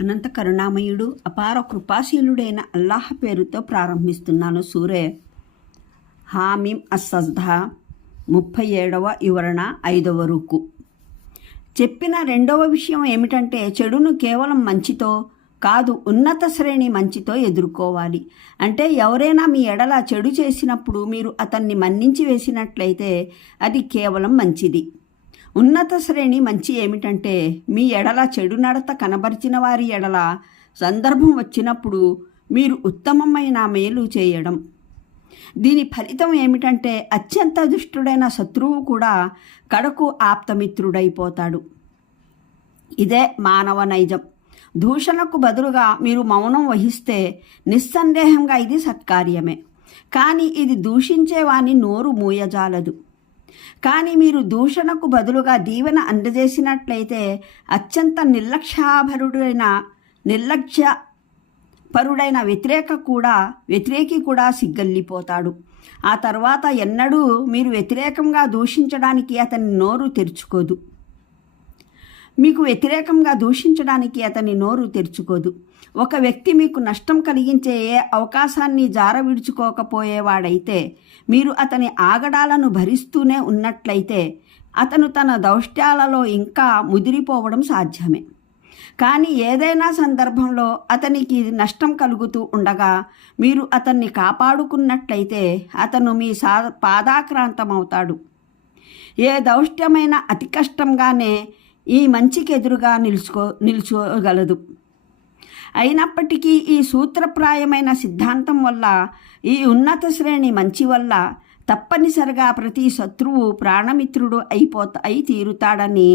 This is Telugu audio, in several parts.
అనంత కరుణామయుడు అపార కృపాశీలుడైన అల్లాహ్ పేరుతో ప్రారంభిస్తున్నాను. సూరే హామీం అస్సజ్దా 37వ వివరణ 5వ రుకు. చెప్పిన రెండవ విషయం ఏమిటంటే చెడును కేవలం మంచితో కాదు, ఉన్నత శ్రేణి మంచితో ఎదుర్కోవాలి. అంటే ఎవరైనా మీ ఎడల చెడు చేసినప్పుడు మీరు అతన్ని మన్నించి వేసినట్లయితే అది కేవలం మంచిది. ఉన్నత శ్రేణి మంచి ఏమిటంటే మీ ఎడల చెడు నడత కనబరిచిన వారి ఎడల సందర్భం వచ్చినప్పుడు మీరు ఉత్తమమైన మేలు చేయడం. దీని ఫలితం ఏమిటంటే అత్యంత దుష్టుడైన శత్రువు కూడా కడకు ఆప్తమిత్రుడైపోతాడు. ఇదే మానవ నైజం. దూషణకు బదులుగా మీరు మౌనం వహిస్తే నిస్సందేహంగా ఇది సత్కార్యమే. కానీ ఇది దూషించేవాని నోరు మూయజాలదు. కానీ మీరు దూషణకు బదులుగా దీవెన అందజేసినట్లయితే అత్యంత నిర్లక్ష్యపరుడైన వ్యతిరేకి కూడా సిగ్గల్లిపోతాడు. ఆ తర్వాత ఎన్నడూ మీరు వ్యతిరేకంగా దూషించడానికి అతని నోరు తెరుచుకోదు. ఒక వ్యక్తి మీకు నష్టం కలిగించే ఏ అవకాశాన్ని విడుచుకోకపోయేవాడైతే మీరు అతని ఆగడాలను భరిస్తూనే ఉన్నట్లయితే అతను తన దౌష్ట్యాలలో ఇంకా ముదిరిపోవడం సాధ్యమే. కానీ ఏదైనా సందర్భంలో అతనికి నష్టం కలుగుతూ ఉండగా మీరు అతన్ని కాపాడుకున్నట్లయితే అతను మీ పాదాక్రాంతమవుతాడు. ఏ దౌష్ట్యమైనా అతి కష్టంగానే ఈ మంచికి ఎదురుగా నిల్చోగలదు. అయినప్పటికీ ఈ సూత్రప్రాయమైన సిద్ధాంతం వల్ల, ఈ ఉన్నత శ్రేణి మంచి వల్ల తప్పనిసరిగా ప్రతి శత్రువు ప్రాణమిత్రుడు అయి తీరుతాడని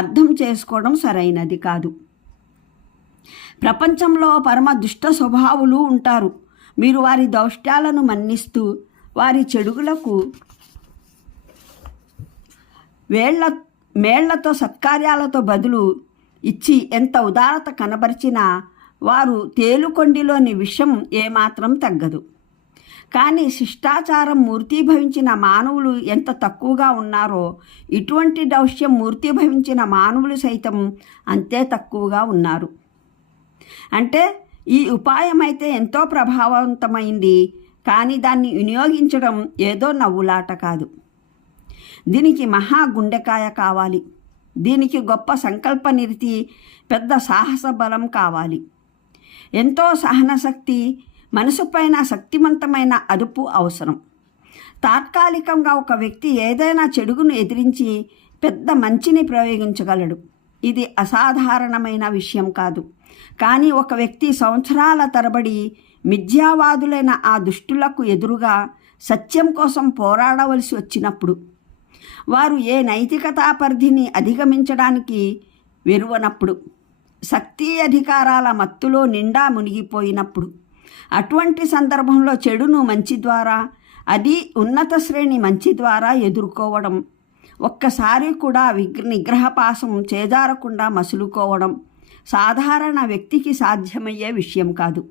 అర్థం చేసుకోవడం సరైనది కాదు. ప్రపంచంలో పరమ దుష్ట స్వభావులు ఉంటారు. మీరు వారి దౌష్ట్యాలను మన్నిస్తూ వారి చెడుగులకు మేళ్లతో సత్కార్యాలతో బదులు ఇచ్చి ఎంత ఉదారత కనబరిచినా వారు తేలుకొండిలోని విషం ఏమాత్రం తగ్గదు. కానీ శిష్టాచారం మూర్తీభవించిన మానవులు ఎంత తక్కువగా ఉన్నారో ఇటువంటి దౌష్యం మూర్తీభవించిన మానవులు సైతం అంతే తక్కువగా ఉన్నారు. అంటే ఈ ఉపాయం అయితే ఎంతో ప్రభావవంతమైంది, కానీ దాన్ని వినియోగించడం ఏదో నవ్వులాట కాదు. దీనికి మహా గుండెకాయ కావాలి. దీనికి గొప్ప సంకల్ప నిరతి, పెద్ద సాహస బలం కావాలి. ఎంతో సహనశక్తి, మనసుపైన శక్తివంతమైన అదుపు అవసరం. తాత్కాలికంగా ఒక వ్యక్తి ఏదైనా చెడుగును ఎదిరించి పెద్ద మంచిని ప్రయోగించగలడు. ఇది అసాధారణమైన విషయం కాదు. కానీ ఒక వ్యక్తి సంవత్సరాల తరబడి మిథ్యావాదులైన ఆ దుష్టులకు ఎదురుగా సత్యం కోసం పోరాడవలసి వచ్చినప్పుడు, వారు ఏ నైతికతా పరిధిని అధిగమించడానికి వెరువనప్పుడు, శక్తి అధికారాల మత్తులో నిండా మునిగిపోయినప్పుడు, అటువంటి సందర్భంలో చెడును మంచి ద్వారా, అది ఉన్నత శ్రేణి మంచి ద్వారా ఎదుర్కోవడం, ఒక్కసారి కూడా నిగ్రహపాసం చేజారకుండా మసులుకోవడం సాధారణ వ్యక్తికి సాధ్యమయ్యే విషయం కాదు.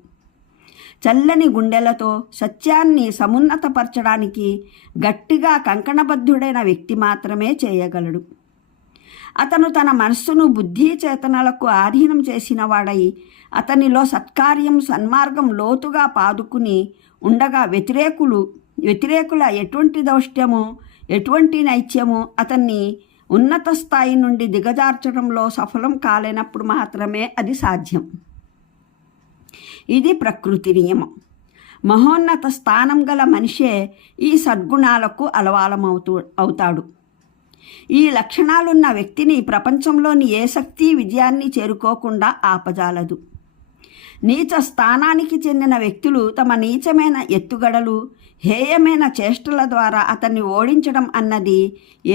చల్లని గుండెలతో సత్యాన్ని సమున్నతపరచడానికి గట్టిగా కంకణబద్ధుడైన వ్యక్తి మాత్రమే చేయగలడు. అతను తన మనస్సును బుద్ధి చేతనలకు ఆధీనం చేసిన వాడై అతనిలో సత్కార్యం సన్మార్గం లోతుగా పాదుకుని ఉండగా వ్యతిరేకుల ఎటువంటి దౌష్ట్యము ఎటువంటి నైత్యము అతన్ని ఉన్నత స్థాయి నుండి దిగజార్చడంలో సఫలం కాలేనప్పుడు మాత్రమే అది సాధ్యం. ఇది ప్రకృతి నియమం. మహోన్నత స్థానం గల మనిషే ఈ సద్గుణాలకు అవుతాడు. ఈ లక్షణాలున్న వ్యక్తిని ప్రపంచంలోని ఏ శక్తి విజయాన్ని చేరుకోకుండా ఆపజాలదు. నీచ స్థానానికి చెందిన వ్యక్తులు తమ నీచమైన ఎత్తుగడలు, హేయమైన చేష్టల ద్వారా అతన్ని ఓడించడం అన్నది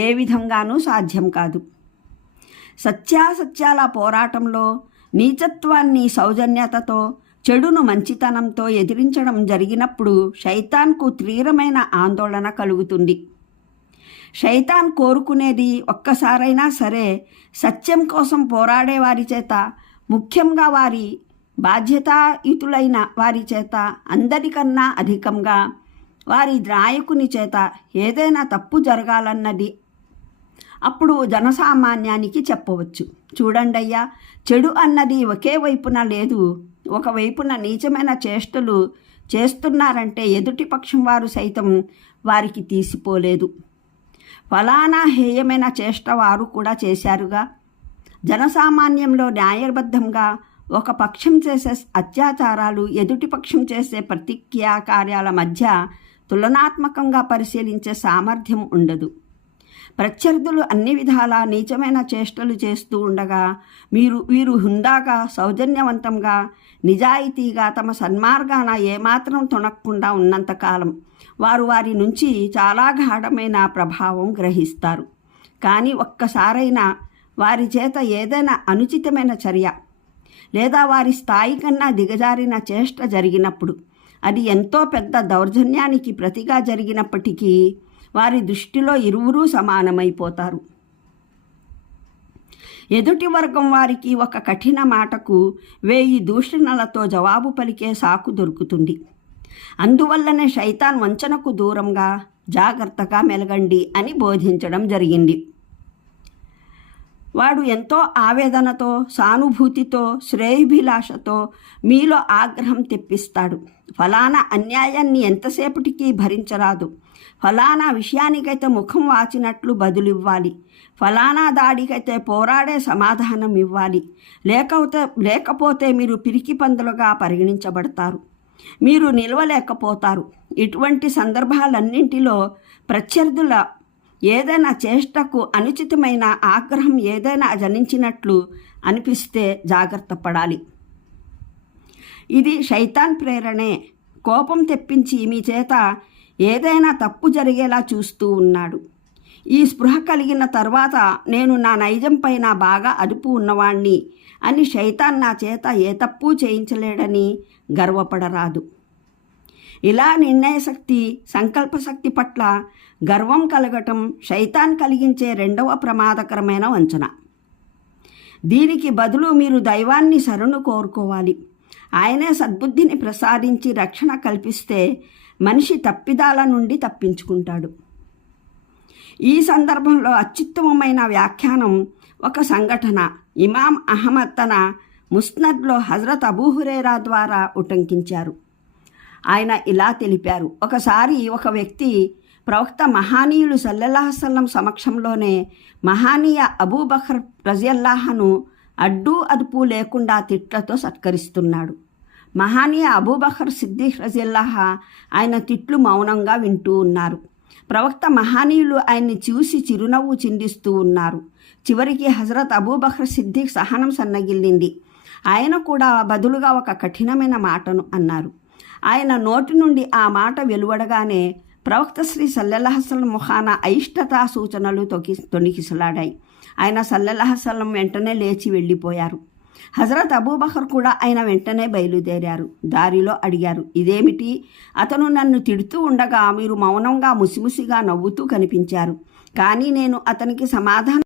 ఏ విధంగానూ సాధ్యం కాదు. సత్యాసత్యాల పోరాటంలో నీచత్వాన్ని సౌజన్యతతో, చెడును మంచితనంతో ఎదిరించడం జరిగినప్పుడు శైతాన్కు తీవ్రమైన ఆందోళన కలుగుతుంది. శైతాన్ కోరుకునేది ఒక్కసారైనా సరే సత్యం కోసం పోరాడే వారి చేత, ముఖ్యంగా వారి బాధ్యతాయుతులైన వారి చేత అందరికన్నా అధికంగా వారి నాయకుని చేత ఏదైనా తప్పు జరగాలన్నది అప్పుడు జనసామాన్యానికి చెప్పవచ్చు. చూడండయ్యా, చెడు అన్నది ఒకే వైపున లేదు. ఒకవైపున నీచమైన చేష్టలు చేస్తున్నారంటే ఎదుటి పక్షం వారు సైతం వారికి తీసిపోలేదు. ఫలానా హేయమైన చేష్ట వారు కూడా చేశారుగా. జనసామాన్యంలో న్యాయబద్ధంగా ఒక పక్షం చేసే అత్యాచారాలు ఎదుటి పక్షం చేసే ప్రతిక్రియా కార్యాల మధ్య తులనాత్మకంగా పరిశీలించే సామర్థ్యం ఉండదు. ప్రత్యర్థులు అన్ని విధాలా నీచమైన చేష్టలు చేస్తూ ఉండగా వీరు హుందాగా, సౌజన్యవంతంగా, నిజాయితీగా తమ సన్మార్గాన ఏమాత్రం తొణక్కుండా ఉన్నంతకాలం వారు వారి నుంచి చాలా గాఢమైన ప్రభావం గ్రహిస్తారు. కానీ ఒక్కసారైనా వారి చేత ఏదైనా అనుచితమైన చర్య లేదా వారి స్థాయి కన్నా దిగజారిన చేష్ట జరిగినప్పుడు, అది ఎంతో పెద్ద దౌర్జన్యానికి ప్రతిగా జరిగినప్పటికీ వారి దృష్టిలో ఇరువురూ సమానమైపోతారు. ఎదుటి వర్గం వారికి ఒక కఠిన మాటకు 1000 దూషణలతో జవాబు పలికే సాకు దొరుకుతుంది. అందువల్లనే శైతాన్ వంచనకు దూరంగా జాగ్రత్తగా మెలగండి అని బోధించడం జరిగింది. వాడు ఎంతో ఆవేదనతో, సానుభూతితో, శ్రేయోభిలాషతో మీలో ఆగ్రహం తెప్పిస్తాడు. ఫలానా అన్యాయాన్ని ఎంతసేపటికి భరించరాదు. ఫలానా విషయానికైతే ముఖం వాచినట్లు బదులివ్వాలి. ఫలానా దాడికైతే పోరాడే సమాధానం ఇవ్వాలి. లేకపోతే మీరు పిరికి పందులుగా పరిగణించబడతారు. మీరు నిలవలేకపోతారు. ఇటువంటి సందర్భాలన్నింటిలో ప్రత్యర్థుల ఏదైనా చేష్టకు అనుచితమైన ఆగ్రహం ఏదైనా జనించినట్లు అనిపిస్తే జాగ్రత్త పడాలి. ఇది శైతాన్ ప్రేరణే. కోపం తెప్పించి మీ చేత ఏదైనా తప్పు జరిగేలా చూస్తూ ఉన్నాడు. ఈ స్పృహ కలిగిన తర్వాత నేను నా నైజం పైన బాగా అదుపు ఉన్నవాణ్ణి అని శైతాన్ నా చేత ఏ తప్పు చేయించలేడని గర్వపడరాదు. ఇలా నిర్ణయశక్తి, సంకల్పశక్తి పట్ల గర్వం కలగటం శైతాన్ కలిగించే రెండవ ప్రమాదకరమైన వంచన. దీనికి బదులు మీరు దైవాన్ని శరణు కోరుకోవాలి. ఆయనే సద్బుద్ధిని ప్రసాదించి రక్షణ కల్పిస్తే మనిషి తప్పిదాల నుండి తప్పించుకుంటాడు. ఈ సందర్భంలో అత్యుత్తమమైన వ్యాఖ్యానం ఒక సంఘటన ఇమాం అహ్మద్ తన ముస్నద్లో హజరత్ అబూ హురైరా ద్వారా ఉటంకించారు. ఆయన ఇలా తెలిపారు: ఒకసారి ఒక వ్యక్తి ప్రవక్త మహానీయులు సల్లల్లాహు అలైహి వసల్లం సమక్షంలోనే మహానీయ అబూబకర్ రజియల్లాహును అడ్డు అదుపు లేకుండా తిట్లతో సత్కరిస్తున్నాడు. మహానీయ అబూబకర్ సిద్దిక్ రజియల్లాహు ఆయన తిట్లు మౌనంగా వింటూ ఉన్నారు. ప్రవక్త మహానీయులు ఆయన్ని చూసి చిరునవ్వు చిందిస్తూ ఉన్నారు. చివరికి హజరత్ అబూబకర్ సిద్దిక్ సహనం సన్నగిల్లింది. ఆయన కూడా బదులుగా ఒక కఠినమైన మాటను అన్నారు. ఆయన నోటి నుండి ఆ మాట వెలువడగానే ప్రవక్త శ్రీ సల్లల్లాహు అలైహి వసల్లం ముఖాన అయిష్టతా సూచనలు తొణికిసలాడాయి. ఆయన సల్లల్లాహు అలైహి వసల్లం వెంటనే లేచి వెళ్ళిపోయారు. హజరత్ అబూబకర్ కూడా ఆయన వెంటనే బయలుదేరారు. దారిలో అడిగారు, ఇదేమిటి? అతను నన్ను తిడుతూ ఉండగా మీరు మౌనంగా ముసిముసిగా నవ్వుతూ కనిపించారు. కానీ నేను అతనికి సమాధానం